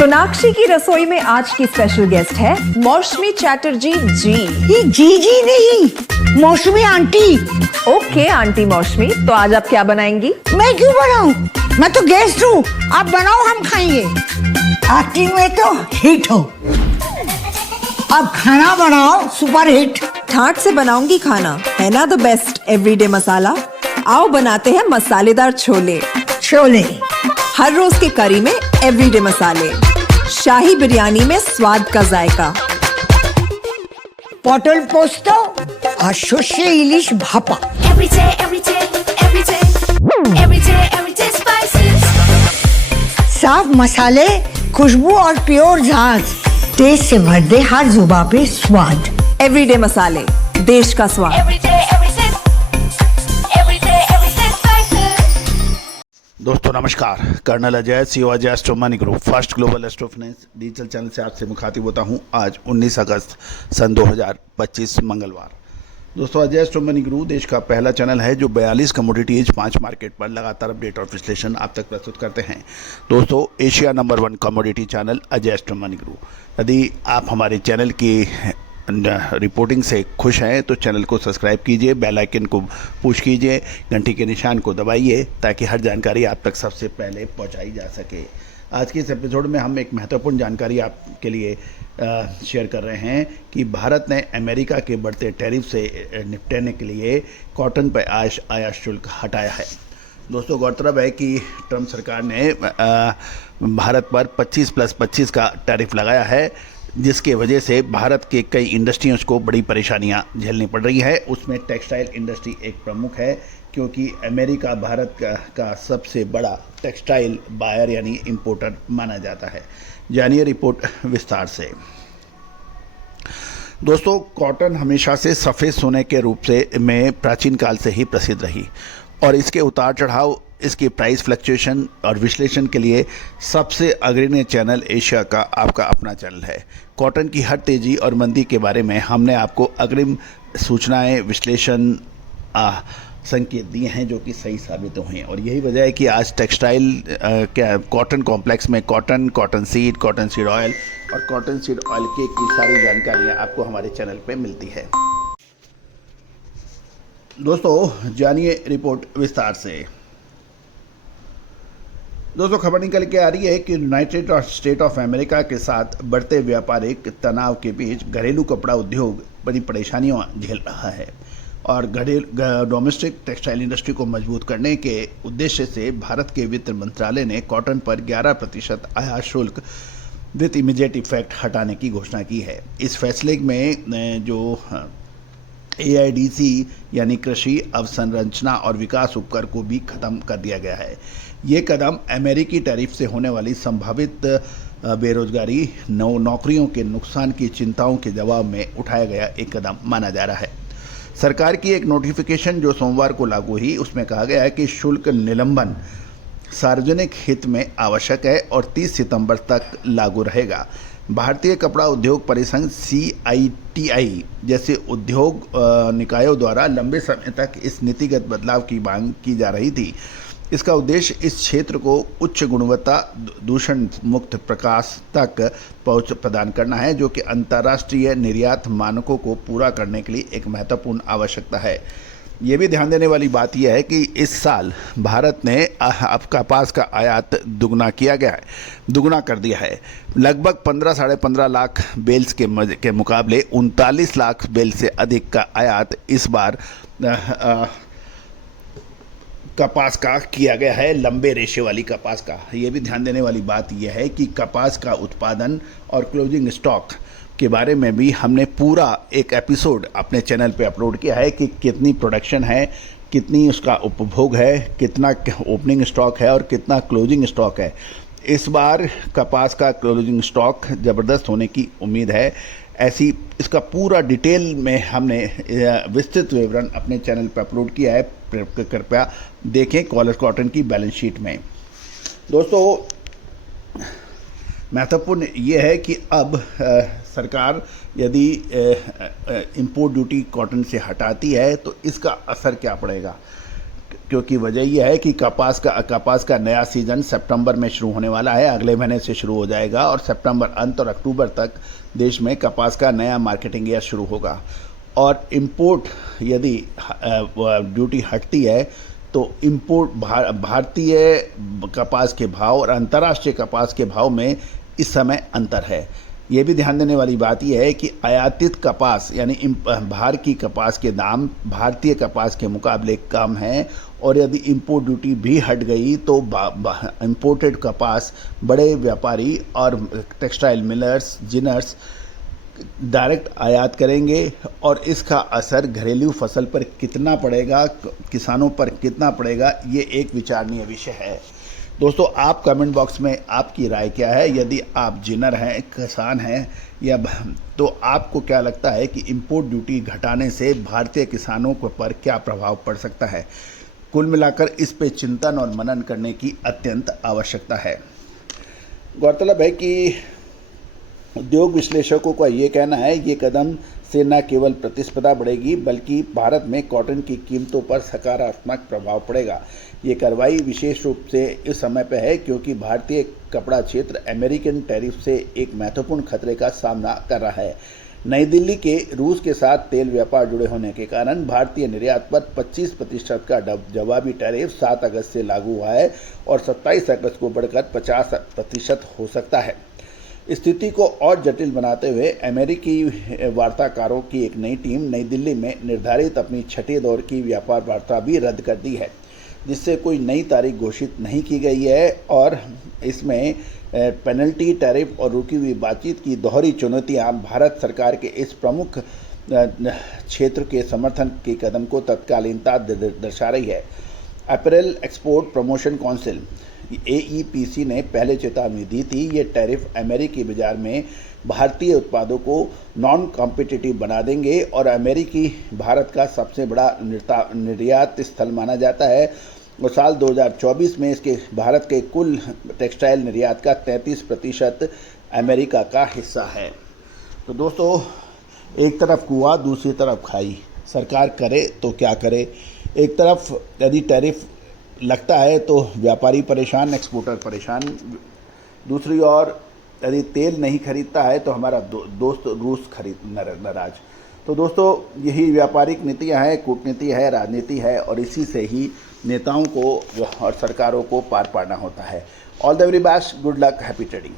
सोनाक्षी की रसोई में आज की स्पेशल गेस्ट है मौसमी चैटर्जी जी। ये जी नहीं, मौसमी आंटी। ओके आंटी मौसमी, तो आज आप क्या बनाएंगी? मैं क्यों बनाऊं? मैं तो गेस्ट हूँ, आप बनाओ हम खाएंगे। एक्टिंग में तो हिट हो, अब खाना बनाओ सुपर हिट। ठाट से बनाऊंगी खाना, है ना द बेस्ट एवरीडे मसाला। आओ बनाते हैं मसालेदार छोले। छोले हर रोज के करी में एवरीडे मसाले, शाही बिरयानी में स्वाद का जायका। পটল পোস্ত আর সর্ষে ইলিশ ভাপা। साफ मसाले, खुशबू और प्योर झांझ, टेस्ट से भर दे हर जुबान पे स्वाद। एवरीडे मसाले, देश का स्वाद। दोस्तों नमस्कार, Colonel Ajay CO Ajay Astro Money Group First Global Astro Finance Digital channel से आपसे मुखातिब होता हूं। आज 19 अगस्त सन 2025 मंगलवार। दोस्तों अजय एस्ट्रो मनी ग्रुप देश का पहला चैनल है जो 42 कमोडिटीज 5 मार्केट पर लगातार अपडेट और विश्लेषण आप तक प्रस्तुत करते हैं। दोस्तों Asia number 1 commodity channel Ajay Astro Money group. यदि आप हमारे चैनल की रिपोर्टिंग से खुश हैं तो चैनल को सब्सक्राइब कीजिए, बेल आइकन को पुश कीजिए, घंटी के निशान को दबाइए ताकि हर जानकारी आप तक सबसे पहले पहुंचाई जा सके। आज के इस एपिसोड में हम एक महत्वपूर्ण जानकारी आपके लिए शेयर कर रहे हैं कि भारत ने अमेरिका के बढ़ते टैरिफ से निपटने के लिए कॉटन पर आयात शुल्क हटाया है। दोस्तों गौरतलब है कि ट्रंप सरकार ने भारत पर 25+25 का टैरिफ लगाया है, जिसके वजह से भारत के कई इंडस्ट्रियों को बड़ी परेशानियां झेलनी पड़ रही है। उसमें टेक्सटाइल इंडस्ट्री एक प्रमुख है, क्योंकि अमेरिका भारत का सबसे बड़ा टेक्सटाइल बायर यानी इंपोर्टर माना जाता है। जानिए रिपोर्ट विस्तार से। दोस्तों कॉटन हमेशा से सफ़ेद सोने के रूप से में प्राचीन काल से ही प्रसिद्ध रही और इसके उतार चढ़ाव, इसकी प्राइस फ्लक्चुएशन और विश्लेषण के लिए सबसे अग्रणी चैनल एशिया का आपका अपना चैनल है। कॉटन की हर तेज़ी और मंदी के बारे में हमने आपको अग्रिम सूचनाएं, विश्लेषण, संकेत दिए हैं जो कि सही साबित हुए हैं। और यही वजह है कि आज टेक्सटाइल कॉटन कॉम्प्लेक्स में कॉटन सीड ऑयल और कॉटन सीड ऑयल की सारी जानकारियाँ आपको हमारे चैनल पर मिलती है। दोस्तों जानिए रिपोर्ट विस्तार से। दोस्तों खबर निकल के आ रही है कि यूनाइटेड स्टेट ऑफ अमेरिका के साथ बढ़ते व्यापारिक तनाव के बीच घरेलू कपड़ा उद्योग बड़ी परेशानियां झेल रहा है और डोमेस्टिक टेक्सटाइल इंडस्ट्री को मजबूत करने के उद्देश्य से भारत के वित्त मंत्रालय ने कॉटन पर 11% आयात शुल्क विद इमीडिएट इफेक्ट हटाने की घोषणा की है। इस फैसले में जो AIDC यानी कृषि अवसंरचना और विकास उपकर को भी खत्म कर दिया गया है। ये कदम अमेरिकी टैरिफ से होने वाली संभावित बेरोजगारी, नौकरियों के नुकसान की चिंताओं के जवाब में उठाया गया एक कदम माना जा रहा है। सरकार की एक नोटिफिकेशन जो सोमवार को लागू हुई, उसमें कहा गया है कि शुल्क निलंबन सार्वजनिक हित में आवश्यक है और 30 सितंबर तक लागू रहेगा। भारतीय कपड़ा उद्योग परिसंघ CITI जैसे उद्योग निकायों द्वारा लंबे समय तक इस नीतिगत बदलाव की मांग की जा रही थी। इसका उद्देश्य इस क्षेत्र को उच्च गुणवत्ता, दूषण मुक्त प्रकाश तक पहुंच प्रदान करना है, जो कि अंतर्राष्ट्रीय निर्यात मानकों को पूरा करने के लिए एक महत्वपूर्ण आवश्यकता है। ये भी ध्यान देने वाली बात यह है कि इस साल भारत ने अब कपास का आयात दुगना कर दिया है। लगभग 15-15.5 लाख बेल्स के मुकाबले 39 लाख बेल से अधिक का आयात इस बार कपास का किया गया है, लंबे रेशे वाली कपास का। ये भी ध्यान देने वाली बात यह है कि कपास का उत्पादन और क्लोजिंग स्टॉक के बारे में भी हमने पूरा एक एपिसोड अपने चैनल पे अपलोड किया है कि कितनी प्रोडक्शन है, कितनी उसका उपभोग है, कितना ओपनिंग स्टॉक है और कितना क्लोजिंग स्टॉक है। इस बार कपास का क्लोजिंग स्टॉक ज़बरदस्त होने की उम्मीद है। ऐसी इसका पूरा डिटेल में हमने विस्तृत विवरण अपने चैनल पर अपलोड किया है, कृपया देखें कॉलर कॉटन की बैलेंस शीट में। दोस्तों महत्वपूर्ण ये है कि अब सरकार यदि इंपोर्ट ड्यूटी कॉटन से हटाती है तो इसका असर क्या पड़ेगा। क्योंकि वजह यह है कि कपास का नया सीज़न सितंबर में शुरू होने वाला है, अगले महीने से शुरू हो जाएगा और सितंबर अंत और अक्टूबर तक देश में कपास का नया मार्केटिंग ईयर शुरू होगा। और इम्पोर्ट यदि ड्यूटी हटती है तो इम्पोर्ट भारतीय कपास के भाव और अंतर्राष्ट्रीय कपास के भाव में इस समय अंतर है। ये भी ध्यान देने वाली बात यह है कि आयातित कपास यानी बाहर की कपास के दाम भारतीय कपास के मुकाबले कम हैं और यदि इंपोर्ट ड्यूटी भी हट गई तो इंपोर्टेड कपास बड़े व्यापारी और टेक्सटाइल मिलर्स जिनर्स डायरेक्ट आयात करेंगे और इसका असर घरेलू फसल पर कितना पड़ेगा, किसानों पर कितना पड़ेगा, ये एक विचारणीय विषय है। दोस्तों, आप कमेंट बॉक्स में आपकी राय क्या है। यदि आप जिनर हैं, किसान हैं या तो आपको क्या लगता है कि इंपोर्ट ड्यूटी घटाने से भारतीय किसानों पर क्या प्रभाव पड़ सकता है। कुल मिलाकर इस पे चिंतन और मनन करने की अत्यंत आवश्यकता है। गौरतलब है कि उद्योग विश्लेषकों का ये कहना है ये कदम से न केवल प्रतिस्पर्धा बढ़ेगी बल्कि भारत में कॉटन की कीमतों पर सकारात्मक प्रभाव पड़ेगा। ये कार्रवाई विशेष रूप से इस समय पर है क्योंकि भारतीय कपड़ा क्षेत्र अमेरिकन टैरिफ से एक महत्वपूर्ण खतरे का सामना कर रहा है। नई दिल्ली के रूस के साथ तेल व्यापार जुड़े होने के कारण भारतीय निर्यात पर 25% का जवाबी टैरिफ 7 अगस्त से लागू हुआ है और 27 अगस्त को बढ़कर 50% हो सकता है। स्थिति को और जटिल बनाते हुए अमेरिकी वार्ताकारों की एक नई टीम नई दिल्ली में निर्धारित अपनी छठे दौर की व्यापार वार्ता भी रद्द कर दी है, जिससे कोई नई तारीख घोषित नहीं की गई है और इसमें पेनल्टी, टैरिफ और रुकी हुई बातचीत की दोहरी चुनौतियां भारत सरकार के इस प्रमुख क्षेत्र के समर्थन के कदम को तत्कालीनता दर्शा रही है। Apparel export promotion council AEPC ने पहले चेतावनी दी थी। ये टैरिफ अमेरिकी बाजार में भारतीय उत्पादों को नॉन कॉम्पिटिटिव बना देंगे और अमेरिकी भारत का सबसे बड़ा निर्यात स्थल माना जाता है और साल 2024 में इसके भारत के कुल टेक्सटाइल निर्यात का 33% अमेरिका का हिस्सा है। तो दोस्तों, एक तरफ कुआं दूसरी तरफ खाई, सरकार करे तो क्या करे। एक तरफ यदि टैरिफ लगता है तो व्यापारी परेशान, एक्सपोर्टर परेशान। दूसरी ओर यदि तेल नहीं खरीदता है तो हमारा दोस्त रूस नाराज। तो दोस्तों, यही व्यापारिक नीतियां हैं, कूटनीति है, राजनीति है और इसी से ही नेताओं को और सरकारों को पार पाना होता है। All the very best, good luck, happy trading.